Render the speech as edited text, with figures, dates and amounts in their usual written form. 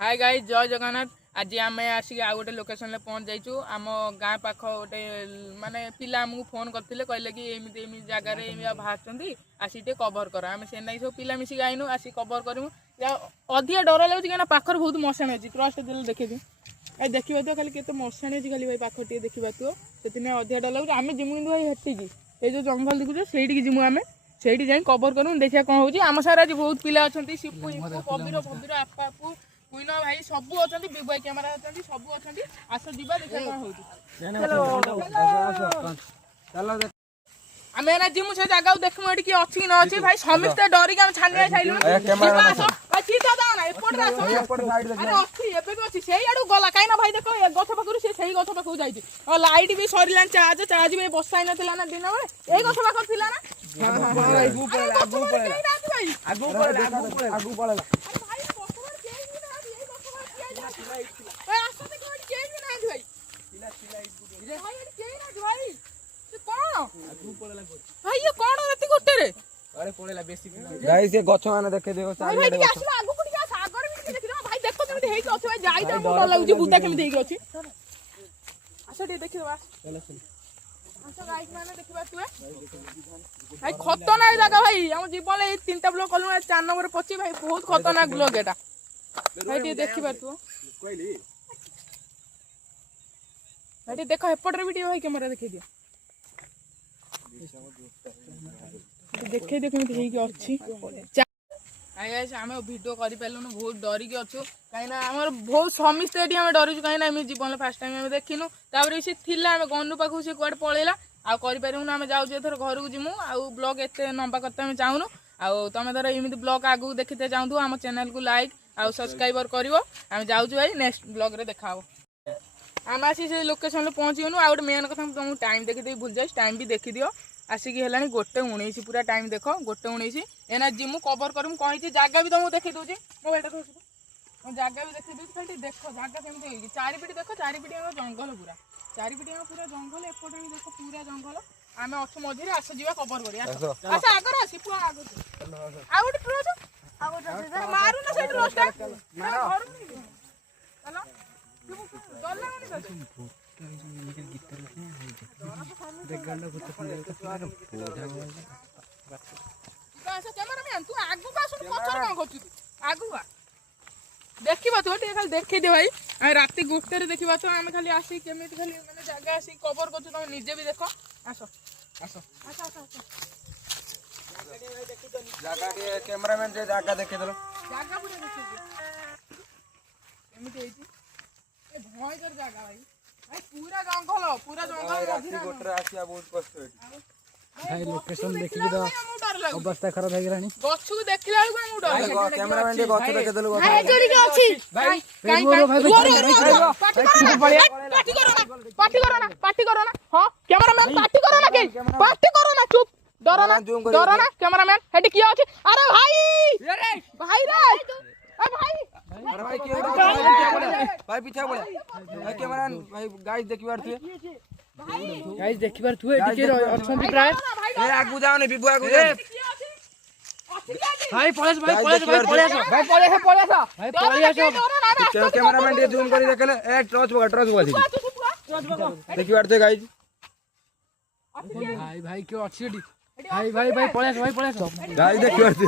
Hi guys जय जगन्नाथ। आज आम आसिक आ गोटे लोकेशन पहुँच जाइचु। आम गाँ पाख गोटे माने पिला आमको फोन करते कहले कि एमती एमती जगार बाहर आसी टे कवर कर। आम से सब पिला मिसिक आईनु आसी कवर करूँ। अधिका डर लगे कहीं पाखर बहुत मशाणी अच्छी ट्रस्ट दे देखिए भाई देखा तो खाली केते मशाणी अच्छी खाली भाई पाख टे देखा तो से अधिका डर लगे। आम जिमु भाई हेटिकी ये जो जंगल देखुचे से जिमु आम से जाए कवर करूँ देखिए कौन हो आम सारे आज बहुत पिला अच्छा पबिर पबिर आपा कुइन भाई सब अच्छा बिग कैमेरा अच्छा सब अच्छा आस जा देखा कौन आम एना जिमु से जगह देखमु एटी कि अछि कि न अछि भाई समिस्ते डरिक हम छानिया छाइलु भाई सीधा जाओ ना एपट आसो अरे अछि एबे भी अछि सेही आडू गला काई ना भाई देखो ए गछ पाखरु से सेही गछ पाखरु जाईती और लाइट भी सरिलान चार्ज भी बसाई नथिला ना दिन बेले एई गछ पाखर थिला ना हां आगु पळेला आगु पळेला भाई बसवर चेंज भी ना एई गछ पाखर भाई आसो ते कोड चेंज भी ना भाई सिला भाई एटी चेंज ना भाई भाई ये कौन रहती गुट्टे रे अरे पड़ेला बेसी गाइस ये गछ माने देखे देखो चारि भाई आसला आगु कुडी जा सागर भी देखि भाई देखो केमते हेइ अछि भाई जाई जा डर लागुची बुदा केमते हेइ अछि आसा दे देखि बा चलो चल आसा गाइस माने देखिबा तू भाई खतरनाक जगह भाई हम जीवन ए तीनटा ब्लॉक कलु 4 नंबर पची भाई बहुत खतरनाक ब्लॉक एटा भाई दे देखिबा तू कहली भाई देखो एपटर वीडियो भाई कैमरा देखि दियो देखे देख आम भिडियो कर पार्लुन बहुत डरिक अच्छु कहीं बहुत समिस्ते आम डरुचु कहीं जीवन फास्ट टाइम आम देखिनु तापर सी थिला आम गनु पाखु सी कुआडे पळेला आम आम जाऊँ एथर घर को जिमु आउ ब्लॉग एते लंबा करते आम चाहूनु आउ तुम धर एमती ब्लॉग आगू देखते चाहूँ आम चैनल को लाइक आउ सब्सक्राइबर करिवो आम जाऊँ भाई नेक्स्ट ब्लॉग रे देखा आम आसी से लोकेशन पहुँची गनु आ मेन कथा तुमको टाइम देखी भूल जाए टाइम भी देखी दियो आसिक है 1:19 पूरा टाइम देख 1:19 एना जिमु कवर करूँ कहीं जगह भी तुमको देखी दूसरी मोबाइल जगह भी देखी दूसरी खाली देख जगह केमती चारिपिटी देख चारिपिटी जंगल पूरा चारिपिटी पूरा जंगल एपटे भी देख पूरा जंगल आम अच्छु मझे आस जा कवर कर आगर आसी पुआ आगे ट्रच मारू ना से देखा तो खाली देखी दे भाई रात गोटे देखा तो आम खाली आसी केमी खाली मैंने जगह आसी कवर कर तुम निजे भी देख आस आस कैमरामैन जगह देखे देलो जगह पूरा देखिए भयंकर जगह भाई भाई पूरा जंगल गोटरे आसिया बहुत कष्ट है भाई लोकेशन देखि दो अवस्था खराब हो गेलानी गछु देखिला को डर लागे कैमरामैन दे गछ देखे देलु भाई जोरी के अछि भाई पार्टी करो ना हां कैमरामैन पार्टी करो ना चुप डरो ना कैमरामैन हेडी किया अछि अरे भाई भाई रे अरे भाई भाई पीछे बोले भाई कैमरा भाई गाइस देखिबार थे गाइस देखिबार थे टिके अछन प्राय ए आगु जाओ ने बिबु आगु जा भाई पळेस कैमरामैन दे जूम करी देखले ए टॉर्च बगा देखिबार थे गाइस भाई क्यों अछि भाई पळेस गाइस देखिबार थे